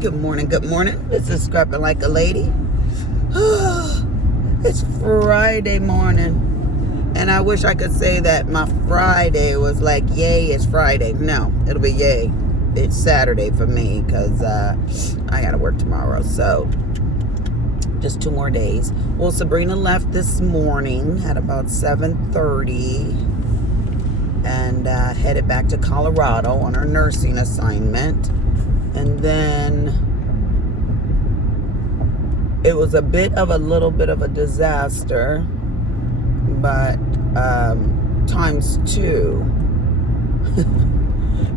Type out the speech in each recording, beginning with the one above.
Good morning, good morning. This is Scrapping Like a Lady. It's Friday morning. And I wish I could say that my Friday was like, yay, it's Friday. No, it'll be yay. It's Saturday for me because I got to work tomorrow. So just 2 more days. Well, Sabrina left this morning at about 7:30 and headed back to Colorado on her nursing assignment. And then it was a little bit of a disaster, but times 2,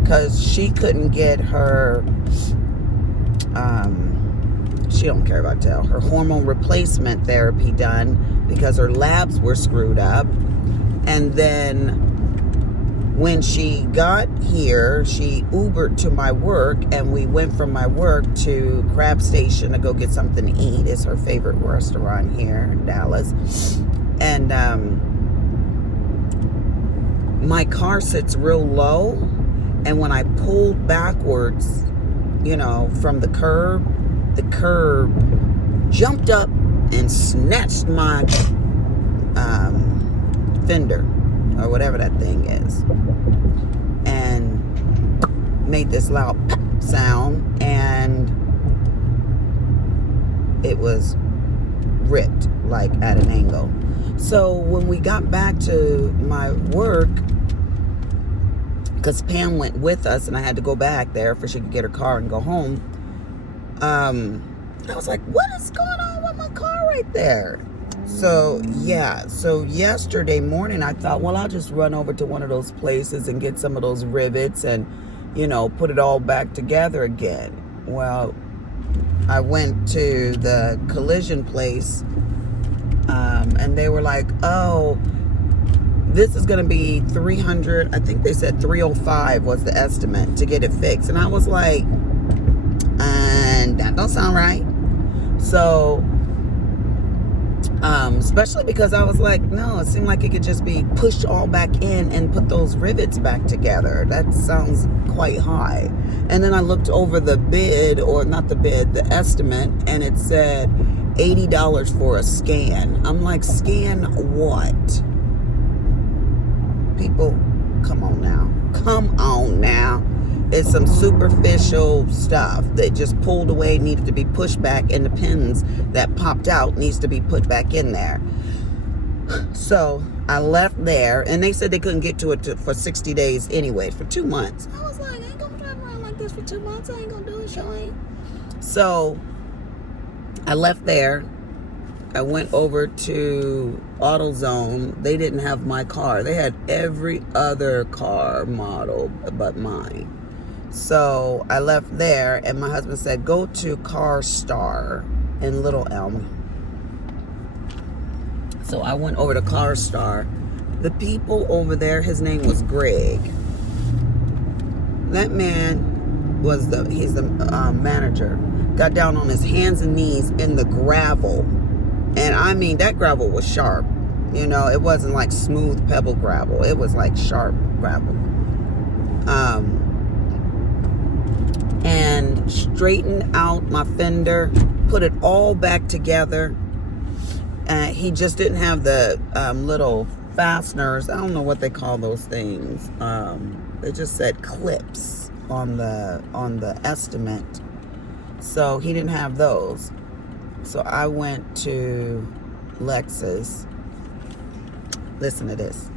because she couldn't get her, she don't care about her hormone replacement therapy done because her labs were screwed up. And then when she got here, she Ubered to my work, and we went from my work to Crab Station to go get something to eat. It's her favorite restaurant here in Dallas. And my car sits real low, and when I pulled backwards, from the curb jumped up and snatched my fender, or whatever that thing is, and made this loud pop sound, and it was ripped like at an angle. So when we got back to my work, because Pam went with us and I had to go back there for she could get her car and go home, I was like, what is going on with my car right there? So yesterday morning I thought, well, I'll just run over to one of those places and get some of those rivets and, put it all back together again. Well, I went to the collision place, and they were like, oh, this is going to be $300. I think they said $305 was the estimate to get it fixed. And I was like, that don't sound right. So, especially because I was like, no, it seemed like it could just be pushed all back in and put those rivets back together. That sounds quite high. And then I looked over the bid, or not the bid, the estimate, and it said $80 for a scan. I'm like, scan what? People, come on now. It's some superficial stuff that just pulled away, needed to be pushed back, and the pins that popped out needs to be put back in there. So I left there, and they said they couldn't get to it for 60 days anyway, for 2 months. I was like, I ain't gonna drive around like this for 2 months. I ain't gonna do it, Shirley. So I left there. I went over to AutoZone. They didn't have my car. They had every other car model but mine. So I left there, and my husband said, go to Car Star in Little Elm. So I went over to Car Star. The people over there, his name was Greg. That man he's the manager. Got down on his hands and knees in the gravel. And I mean, that gravel was sharp. It wasn't like smooth pebble gravel. It was like sharp gravel. And straightened out my fender, put it all back together. He just didn't have the little fasteners. I don't know what they call those things. They just said clips on the estimate. So he didn't have those. So I went to Lexus. Listen to this.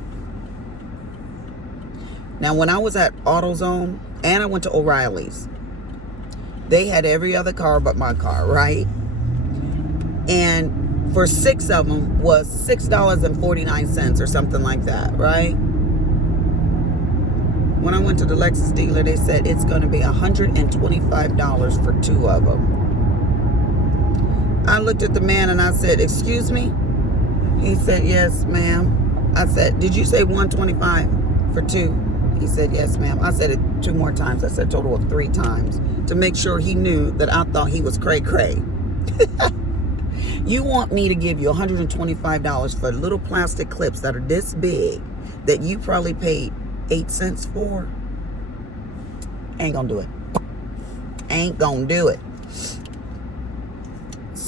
Now, when I was at AutoZone, and I went to O'Reilly's, they had every other car but my car, right? And for 6 of them was $6.49 or something like that, right? When I went to the Lexus dealer, they said it's going to be $125 for 2 of them. I looked at the man and I said, excuse me? He said, yes, ma'am. I said, did you say $125 for 2? He said, yes, ma'am. I said it 2 more times. I said a total of 3 times to make sure he knew that I thought he was cray-cray. You want me to give you $125 for little plastic clips that are this big that you probably paid 8 cents for? Ain't gonna do it. Ain't gonna do it.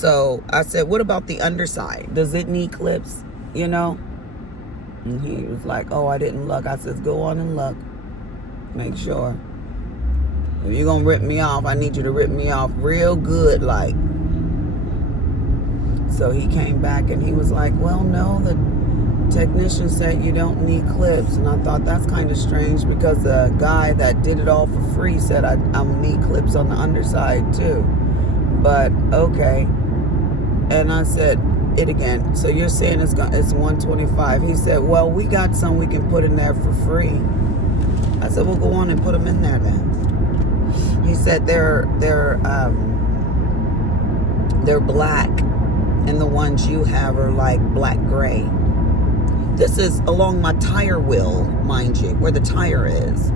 So I said, what about the underside? Does it need clips? You know? And he was like, oh, I didn't look. I said, go on and look. Make sure. If you're going to rip me off, I need you to rip me off real good, like. So he came back and he was like, well, no, the technician said you don't need clips. And I thought that's kind of strange because the guy that did it all for free said I'll need clips on the underside too. But okay. And I said it again. So you're saying it's $125. He said, well, we got some we can put in there for free. I said, well, go on and put them in there then. He said they're black, and the ones you have are like black gray. This is along my tire wheel, mind you, where the tire is.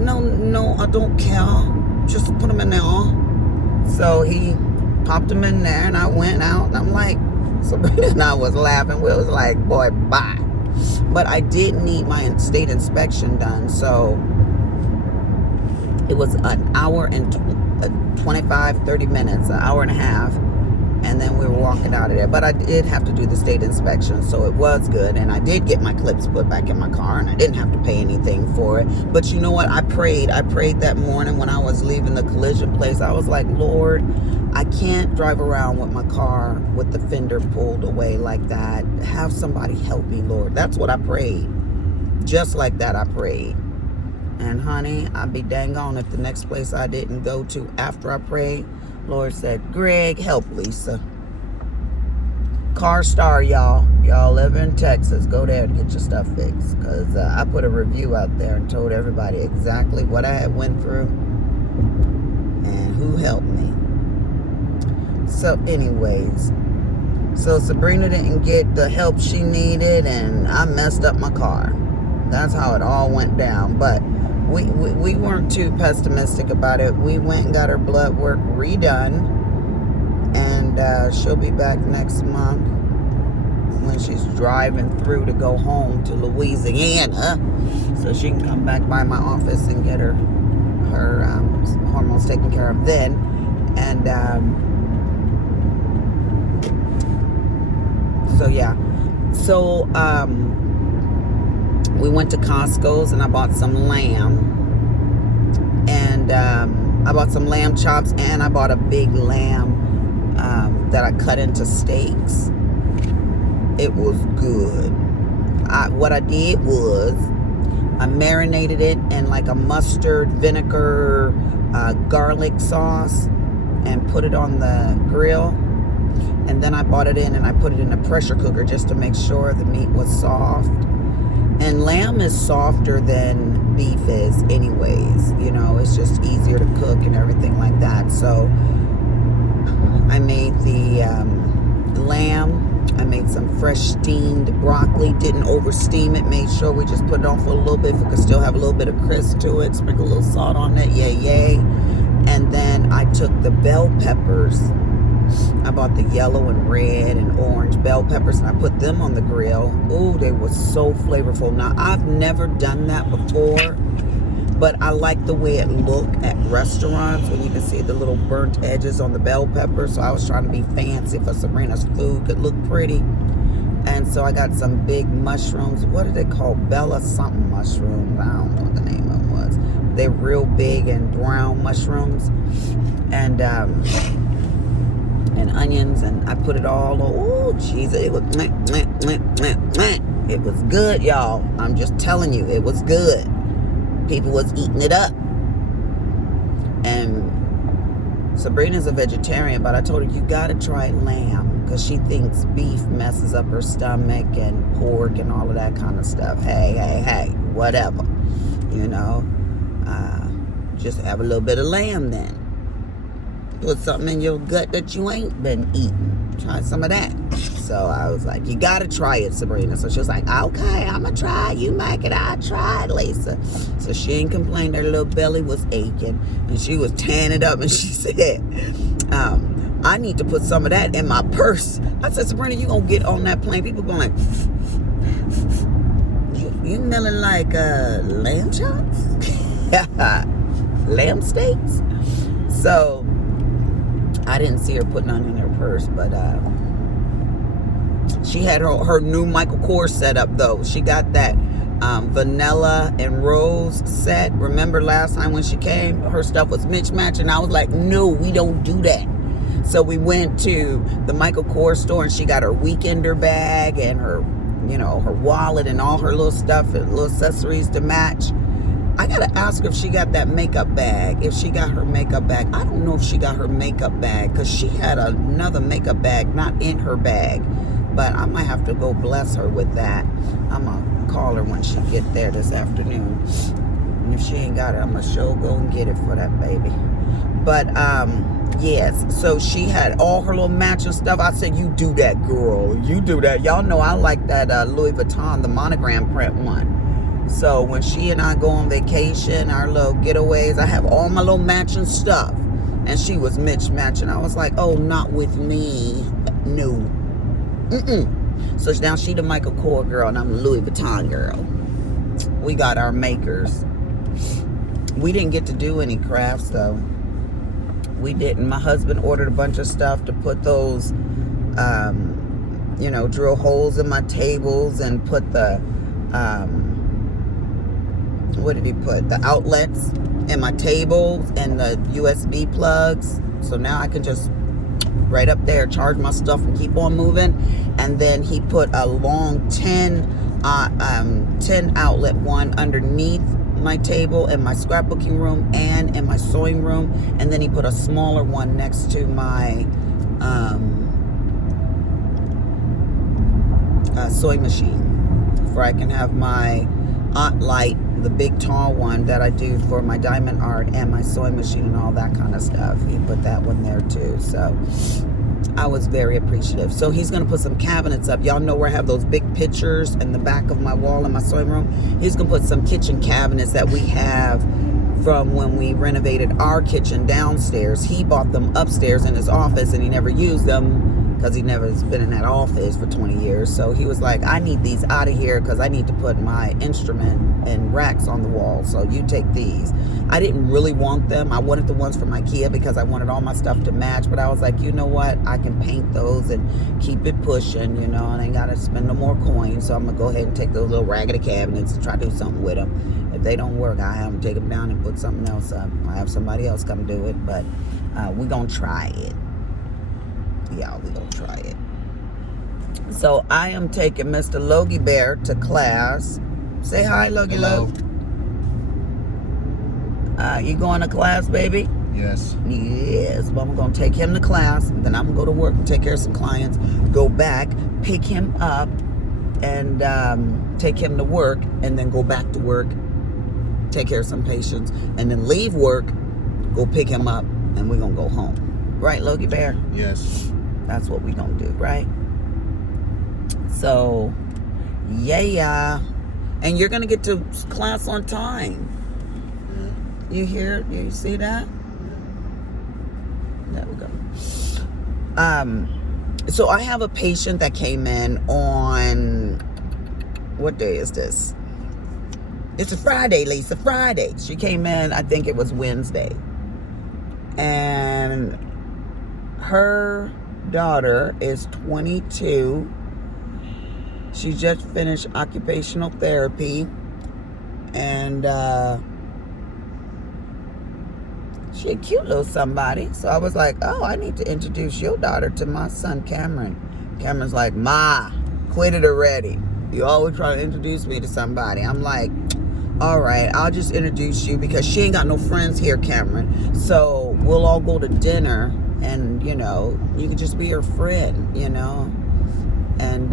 No, I don't care. Just put them in there. So he popped them in there, and I went out, and I'm like, Sabrina and I was laughing. We was like, boy, bye. But I did need my state inspection done, so it was an hour and 25, 30 minutes, an hour and a half, and then we were walking out of there. But I did have to do the state inspection, so it was good, and I did get my clips put back in my car, and I didn't have to pay anything for it. But you know what? I prayed that morning when I was leaving the collision place. I was like, Lord, I can't drive around with my car with the fender pulled away like that. Have somebody help me, Lord. That's what I prayed. Just like that, I prayed. And honey, I'd be dang on if the next place I didn't go to after I prayed, Lord said, Greg, help Lisa. Car Star, y'all. Y'all live in Texas. Go there to get your stuff fixed. Because I put a review out there and told everybody exactly what I had went through and who helped me. So anyways, so Sabrina didn't get the help she needed, and I messed up my car. That's how it all went down. But we weren't too pessimistic about it. We went and got her blood work redone, and she'll be back next month when she's driving through to go home to Louisiana, so she can come back by my office and get her hormones taken care of then. And so yeah, so we went to Costco's and I bought some lamb, and I bought some lamb chops, and I bought a big lamb that I cut into steaks. It was good. What I did was I marinated it in like a mustard, vinegar, garlic sauce, and put it on the grill. And then I bought it in and I put it in a pressure cooker just to make sure the meat was soft. And lamb is softer than beef is anyways. You know, it's just easier to cook and everything like that. So I made the lamb. I made some fresh steamed broccoli. Didn't over steam it. Made sure we just put it on for a little bit. We could still have a little bit of crisp to it. Sprinkle a little salt on it. Yay, yay. And then I took the bell peppers. I bought the yellow and red and orange bell peppers, and I put them on the grill. Ooh, they were so flavorful. Now, I've never done that before, but I like the way it looked at restaurants when you can see the little burnt edges on the bell pepper. So I was trying to be fancy for Sabrina's food, could look pretty. And so I got some big mushrooms. What are they called? Bella something mushrooms. I don't know what the name of them was. They're real big and brown mushrooms. And onions, and I put it all on. Oh, jeez, it was it was good, y'all. I'm just telling you, it was good. People was eating it up. And Sabrina's a vegetarian, but I told her, you gotta try lamb, because she thinks beef messes up her stomach and pork and all of that kind of stuff. Hey, whatever. You know, just have a little bit of lamb then. Put something in your gut that you ain't been eating. Try some of that. So I was like, you gotta try it, Sabrina. So she was like, okay, I'm gonna try. You make it. I tried, Lisa. So she ain't complained. Her little belly was aching, and she was tearing it up, and she said, I need to put some of that in my purse. I said, Sabrina, you gonna get on that plane? People going like, you smelling like lamb chops? Lamb steaks? So I didn't see her put none in her purse, but she had her new Michael Kors set up though. She got that vanilla and rose set. Remember last time when she came, her stuff was mismatched, and I was like, no, we don't do that. So we went to the Michael Kors store, and she got her weekender bag and her, you know, her wallet and all her little stuff and little accessories to match. I gotta ask her if she got that makeup bag. If she got her makeup bag. I don't know if she got her makeup bag, because she had another makeup bag not in her bag. But I might have to go bless her with that. I'm gonna call her when she get there this afternoon. And if she ain't got it, I'm gonna sure go and get it for that baby. But yes, so she had all her little matching stuff. I said, you do that, girl. You do that. Y'all know I like that Louis Vuitton, the monogram print one. So when she and I go on vacation, our little getaways, I have all my little matching stuff. And she was mismatching. I was like, oh, not with me. No. So now she the Michael Kors girl, and I'm the Louis Vuitton girl. We got our makers. We didn't get to do any crafts, though. We didn't. My husband ordered a bunch of stuff to put those, you know, drill holes in my tables and put the... what did he put? The outlets in my tables and the USB plugs. So now I can just right up there charge my stuff and keep on moving. And then he put a long 10 outlet one underneath my table in my scrapbooking room and in my sewing room. And then he put a smaller one next to my sewing machine, where I can have my light, the big tall one that I do for my diamond art and my sewing machine and all that kind of stuff. He put that one there too. So I was very appreciative. So he's going to put some cabinets up. Y'all know where I have those big pictures in the back of my wall in my sewing room. He's going to put some kitchen cabinets that we have from when we renovated our kitchen downstairs. He bought them upstairs in his office, and he never used them because he never has been in that office for 20 years. So he was like, I need these out of here because I need to put my instrument and racks on the wall. So you take these. I didn't really want them. I wanted the ones from IKEA because I wanted all my stuff to match. But I was like, you know what? I can paint those and keep it pushing, you know, and I ain't got to spend no more coins. So I'm going to go ahead and take those little raggedy cabinets and try to do something with them. If they don't work, I have them take them down and put something else up. I have somebody else come do it. But we're going to try it. Yeah, we're going to try it. So I am taking Mr. Logie Bear to class. Say hi, Logie Love. You going to class, baby? Yes. Yes. Well, I'm going to take him to class. Then I'm going to go to work and take care of some clients. Go back, pick him up, and take him to work. And then go back to work, take care of some patients. And then leave work, go pick him up, and we're going to go home. Right, Logie Bear? Yes. That's what we're going to do, right? So, yeah. And you're going to get to class on time. You hear? You see that? There we go. So I have a patient that came in on, what day is this? It's a Friday, Lisa, Friday. She came in, I think it was Wednesday. And her daughter is 22. She just finished occupational therapy. And she a cute little somebody. So I was like, oh, I need to introduce your daughter to my son, Cameron. Cameron's like, Ma, quit it already. You always try to introduce me to somebody. I'm like, all right, I'll just introduce you because she ain't got no friends here, Cameron. So we'll all go to dinner and, you know, you can just be her friend, you know. And,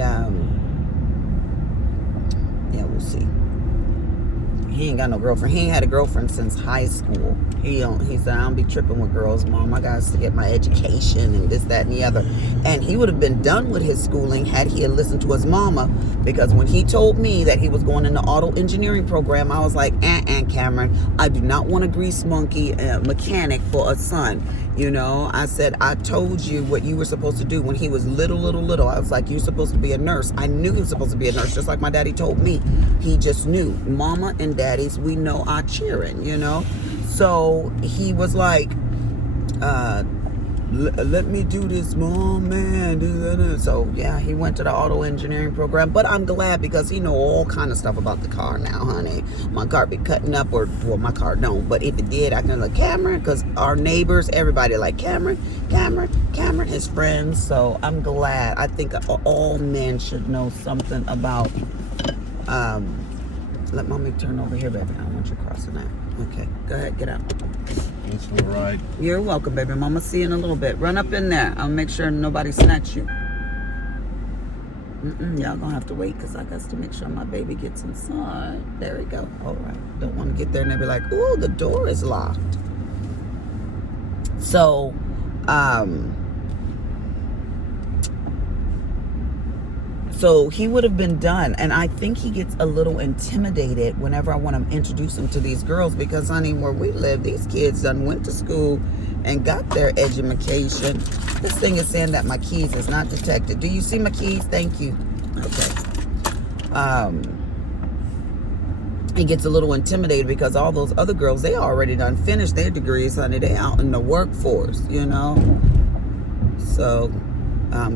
yeah, we'll see. He ain't got no girlfriend. He ain't had a girlfriend since high school. He said, I don't be tripping with girls, Mom. I got to get my education and this, that, and the other. And he would have been done with his schooling had he had listened to his mama. Because when he told me that he was going in the auto engineering program, I was like, Cameron, I do not want a grease monkey mechanic for a son. You know, I said, I told you what you were supposed to do when he was little. I was like, you're supposed to be a nurse. I knew he was supposed to be a nurse, just like my daddy told me. He just knew. Mama and daddies, we know our cheering, you know. So he was like, let me do this, mom, man. So yeah, he went to the auto engineering program, but I'm glad because he know all kind of stuff about the car now, honey. My car be cutting up, or well, my car don't, but if it did, I can like Cameron, because our neighbors, everybody like Cameron, his friends. So I'm glad. I think all men should know something about. Let mommy turn over here, baby. I don't want you crossing that. Okay, go ahead, get out. Thanks for the ride. You're welcome, baby. Mama see you in a little bit. Run up in there. I'll make sure nobody snatch you. Y'all gonna have to wait because I got to make sure my baby gets inside. There we go. All right. Don't want to get there and they be like, "Ooh, the door is locked." So, So he would have been done. And I think he gets a little intimidated whenever I want to introduce him to these girls because, honey, where we live, these kids done went to school and got their education. This thing is saying that my keys is not detected. Do you see my keys? Thank you. Okay. He gets a little intimidated because all those other girls, they already done finished their degrees, honey. They out in the workforce, you know. So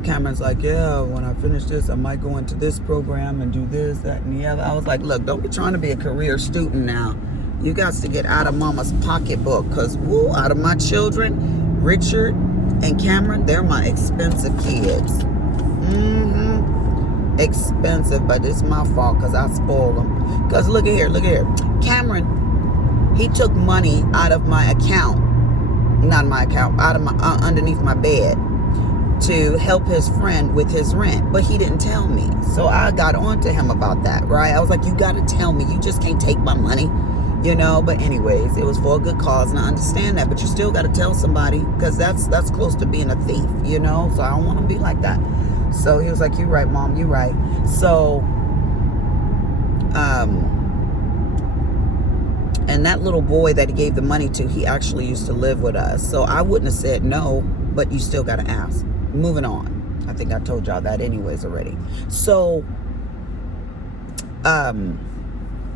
Cameron's like, yeah, when I finish this, I might go into this program and do this, that, and the other. I was like, look, don't be trying to be a career student now. You got to get out of mama's pocketbook because, woo, out of my children, Richard and Cameron, they're my expensive kids. Expensive, but it's my fault because I spoil them. Because look at here. Cameron, he took money out of my account, not my account, out of my underneath my bed, to help his friend with his rent, but he didn't tell me. So I got on to him about that, right? I was like, you got to tell me. You just can't take my money, you know? But anyways, it was for a good cause, and I understand that, but you still got to tell somebody because that's close to being a thief, you know? So I don't want to be like that. So he was like, you're right, Mom, you're right. So, and that little boy that he gave the money to, he actually used to live with us. So I wouldn't have said no, but you still got to ask. Moving on. I think I told y'all that anyways already. So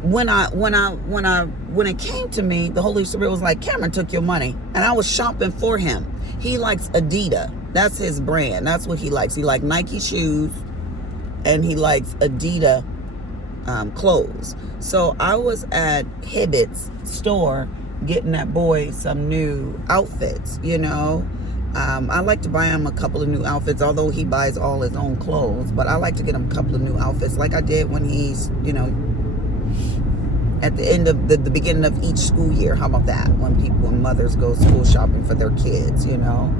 when it came to me, the Holy Spirit was like, Cameron took your money, and I was shopping for him. He likes Adidas. That's his brand. That's what he likes. He likes Nike shoes, and he likes Adidas clothes. So I was at Hibbett's store getting that boy some new outfits, you know. I like to buy him a couple of new outfits, although he buys all his own clothes. But I like to get him a couple of new outfits, like I did when he's, you know, at the end of the beginning of each school year. How about that? When mothers go school shopping for their kids, you know.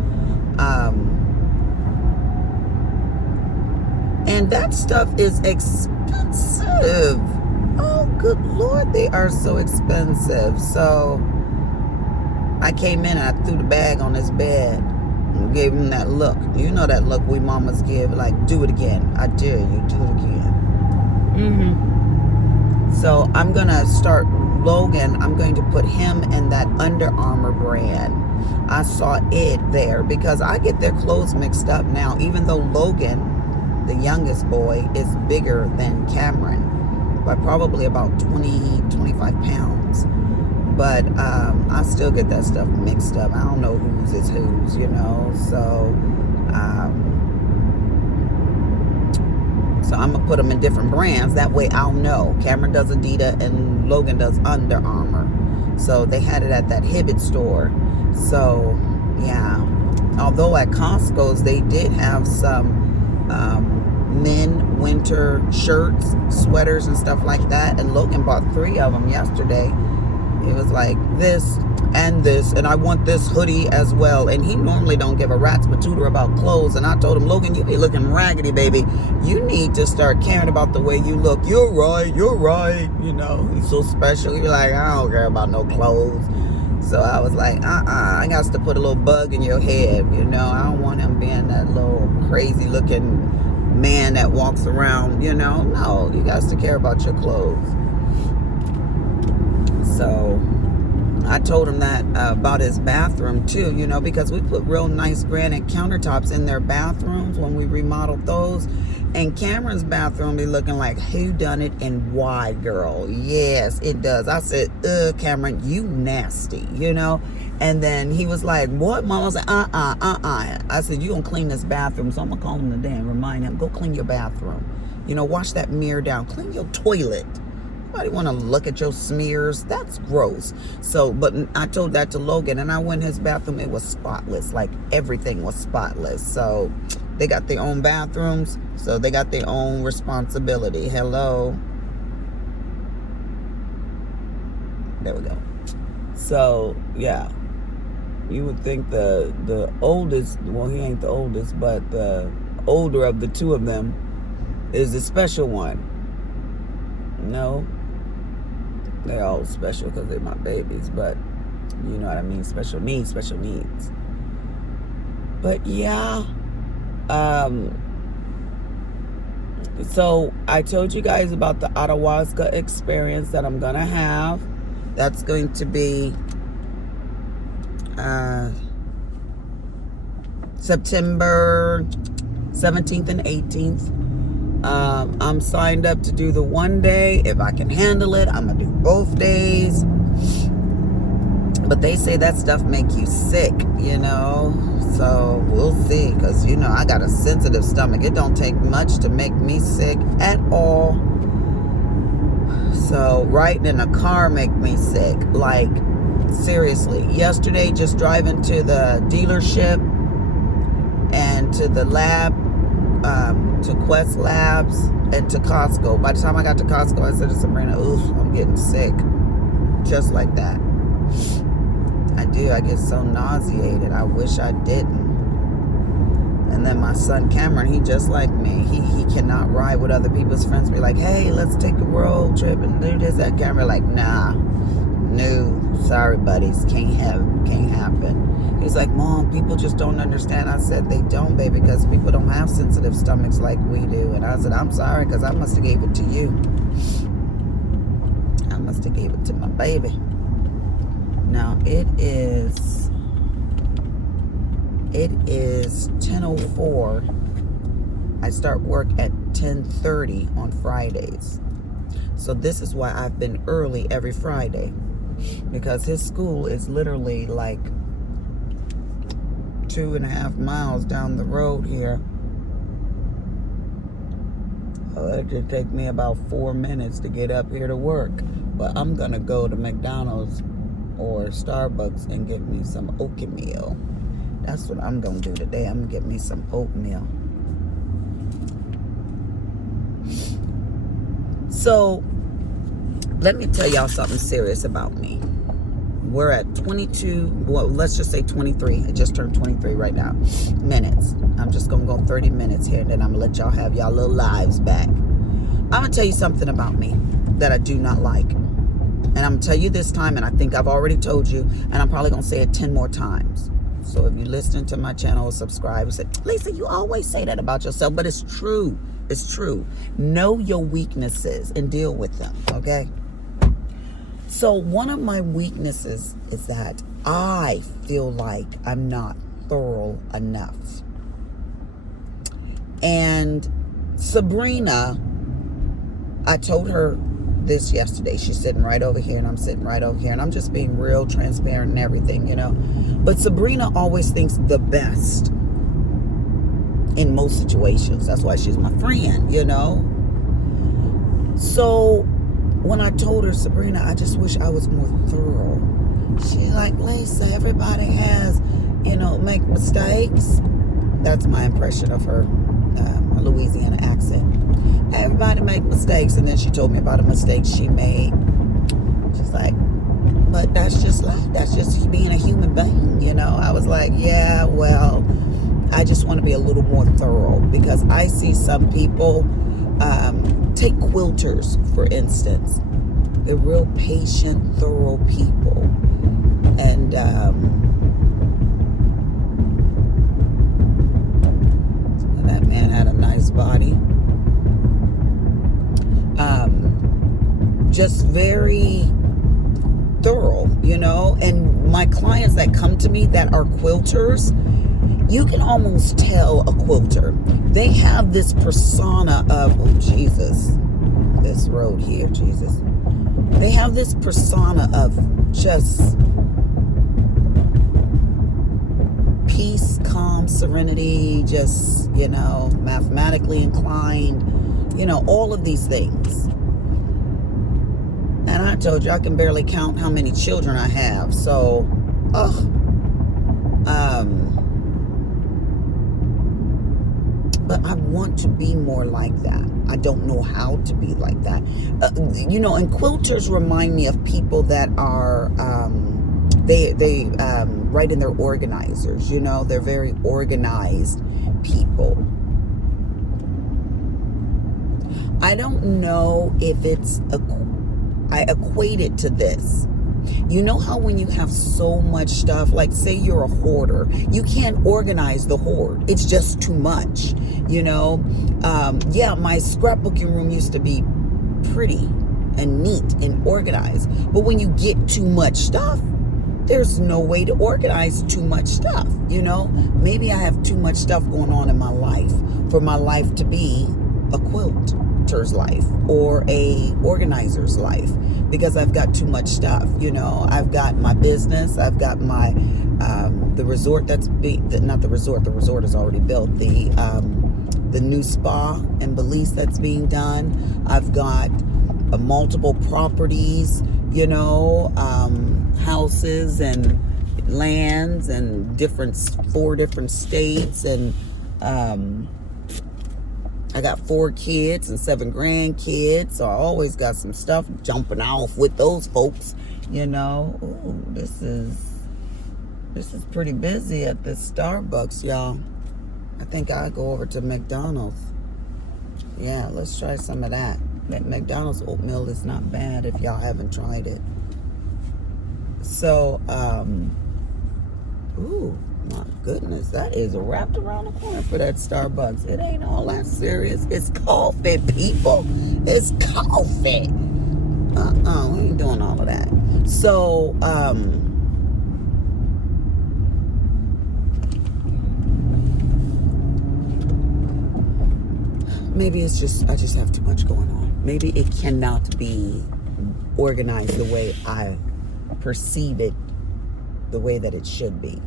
And that stuff is expensive. Oh, good Lord, they are so expensive. So I came in and I threw the bag on his bed and gave him that look. You know that look we mamas give, like, do it again. I dare you, do it again. So I'm going to start Logan. I'm going to put him in that Under Armour brand. I saw it there because I get their clothes mixed up now, even though Logan, the youngest boy, is bigger than Cameron by probably about 25 pounds. But I still get that stuff mixed up. I don't know whose is whose, you know. So I'm going to put them in different brands. That way I'll know. Cameron does Adidas and Logan does Under Armour. So they had it at that Hibbett store. So, yeah. Although at Costco's they did have some men winter shirts, sweaters, and stuff like that. And Logan bought 3 of them yesterday. It was like this, and I want this hoodie as well. And he normally don't give a rat's patooter about clothes. And I told him, Logan, you be looking raggedy, baby. You need to start caring about the way you look. You're right. You know, he's so special. He's like, I don't care about no clothes. So I was like, I got to put a little bug in your head. You know, I don't want him being that little crazy looking man that walks around, you know. No, you got to care about your clothes. So I told him that about his bathroom too, you know, because we put real nice granite countertops in their bathrooms when we remodeled those. And Cameron's bathroom be looking like who done it and why, girl. Yes, it does. I said, Cameron, you nasty, you know. And then he was like, what, Mom? I was like, I said, you gonna clean this bathroom. So I'm gonna call him today and remind him, go clean your bathroom. You know, wash that mirror down. Clean your toilet. Nobody want to look at your smears. That's gross. So, but I told that to Logan, and I went in his bathroom. It was spotless. Like, everything was spotless. So, they got their own bathrooms. So, they got their own responsibility. Hello. There we go. So, yeah. You would think the oldest, well, he ain't the oldest, but the older of the two of them is the special one. No. They're all special because they're my babies, but you know what I mean, special needs. But yeah, so I told you guys about the ayahuasca experience that I'm gonna have. That's going to be September 17th and 18th. I'm signed up to do the one day. If I can handle it, I'm gonna do both days. But they say that stuff make you sick, you know. So we'll see, because you know I got a sensitive stomach. It don't take much to make me sick at all. So riding in a car make me sick. Like, seriously. Yesterday, just driving to the dealership and to the lab, to Quest Labs and to Costco. By the time I got to Costco, I said to Sabrina, oof, I'm getting sick. Just like that. I do. I get so nauseated. I wish I didn't. And then my son Cameron, he just like me. He cannot ride with other people's friends. Be like, hey, let's take a road trip and do this. That Cameron like, nah, no, sorry, buddies, can't happen. He was like, Mom, people just don't understand. I said, they don't, baby, because people don't have sensitive stomachs like we do. And I said, I'm sorry, because I must have gave it to you. I must have gave it to my baby. Now, it is 10:04. I start work at 10:30 on Fridays. So this is why I've been early every Friday. Because his school is literally like 2.5 miles down the road here. Oh, it could take me about 4 minutes to get up here to work. But I'm going to go to McDonald's or Starbucks and get me some oatmeal. That's what I'm going to do today. I'm going to get me some oatmeal. So, let me tell y'all something serious about me. We're at 22, well, let's just say 23. I just turned 23 right now. Minutes. I'm just going to go 30 minutes here, and then I'm going to let y'all have y'all little lives back. I'm going to tell you something about me that I do not like. And I'm going to tell you this time, and I think I've already told you, and I'm probably going to say it 10 more times. So if you listen to my channel, subscribe, and say, Lisa, you always say that about yourself, but it's true. It's true. Know your weaknesses and deal with them, okay? So one of my weaknesses is that I feel like I'm not thorough enough. And Sabrina, I told her this yesterday. She's sitting right over here and I'm sitting right over here. And I'm just being real transparent and everything, you know. But Sabrina always thinks the best in most situations. That's why she's my friend, you know. So when I told her, Sabrina, I just wish I was more thorough. She's like, Lisa, everybody has, you know, make mistakes. That's my impression of her Louisiana accent. Everybody make mistakes. And then she told me about a mistake she made. She's like, but that's just being a human being, you know. I was like, yeah, well, I just want to be a little more thorough, because I see some people, take quilters, for instance. They're real patient, thorough people. And that man had a nice body. Just very thorough, you know. And my clients that come to me that are quilters, you can almost tell a quilter. They have this persona of, oh Jesus, this road here, Jesus. They have this persona of just peace, calm, serenity, just, you know, mathematically inclined, you know, all of these things. And I told you I can barely count how many children I have. So, but I want to be more like that. I don't know how to be like that. You know, and quilters remind me of people that are, they write in their organizers, you know, they're very organized people. I don't know if I equate it to this. You know how when you have so much stuff, like say you're a hoarder, you can't organize the hoard. It's just too much, you know? Yeah, my scrapbooking room used to be pretty and neat and organized. But when you get too much stuff, there's no way to organize too much stuff, you know? Maybe I have too much stuff going on in my life for my life to be a quilter's life or a organizer's life, because I've got too much stuff, you know. I've got my business, I've got my the resort that's not the resort is already built, the new spa in Belize that's being done. I've got multiple properties, you know, houses and lands and 4 different states, and I got 4 kids and 7 grandkids, so I always got some stuff jumping off with those folks, you know. Ooh, this is pretty busy at this Starbucks, y'all. I think I'll go over to McDonald's. Yeah, let's try some of that. That McDonald's oatmeal is not bad if y'all haven't tried it. So, ooh, my goodness, that is wrapped around the corner for that Starbucks. It ain't all that serious. It's coffee, people. It's coffee. We ain't doing all of that. So, maybe it's just, I just have too much going on. Maybe it cannot be organized the way I perceive it, the way that it should be.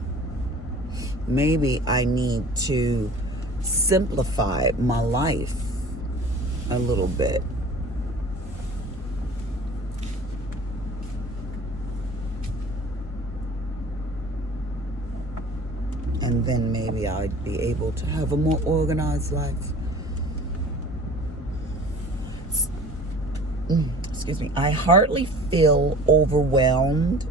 Maybe I need to simplify my life a little bit. And then maybe I'd be able to have a more organized life. Excuse me. I hardly feel overwhelmed,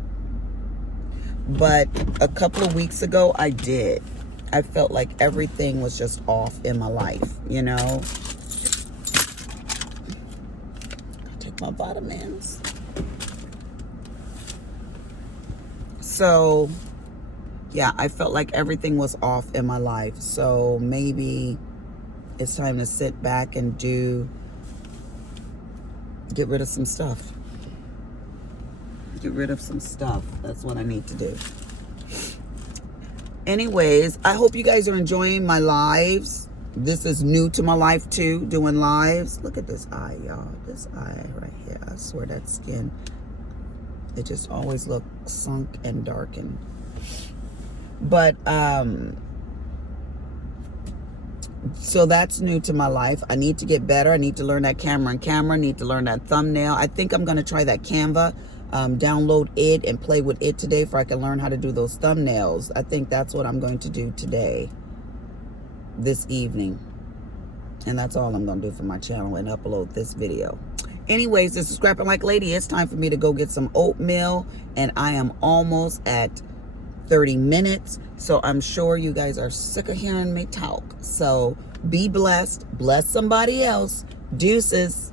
but a couple of weeks ago I did. I felt like everything was just off in my life, you know. I take my vitamins. So, yeah, I felt like everything was off in my life. So maybe it's time to sit back and get rid of some stuff. Get rid of some stuff. That's what I need to do. Anyways, I hope you guys are enjoying my lives. This is new to my life too, doing lives. Look at this eye, y'all. This eye right here. I swear that skin, it just always looks sunk and darkened. But so that's new to my life. I need to get better. I need to learn that camera. I need to learn that thumbnail. I think I'm going to try that Canva, download it and play with it today for I can learn how to do those thumbnails. I think that's what I'm going to do today, this evening. And that's all I'm going to do for my channel and upload this video. Anyways, this is Scrapping Like Lady. It's time for me to go get some oatmeal, and I am almost at 30 minutes. So I'm sure you guys are sick of hearing me talk. So be blessed. Bless somebody else. Deuces.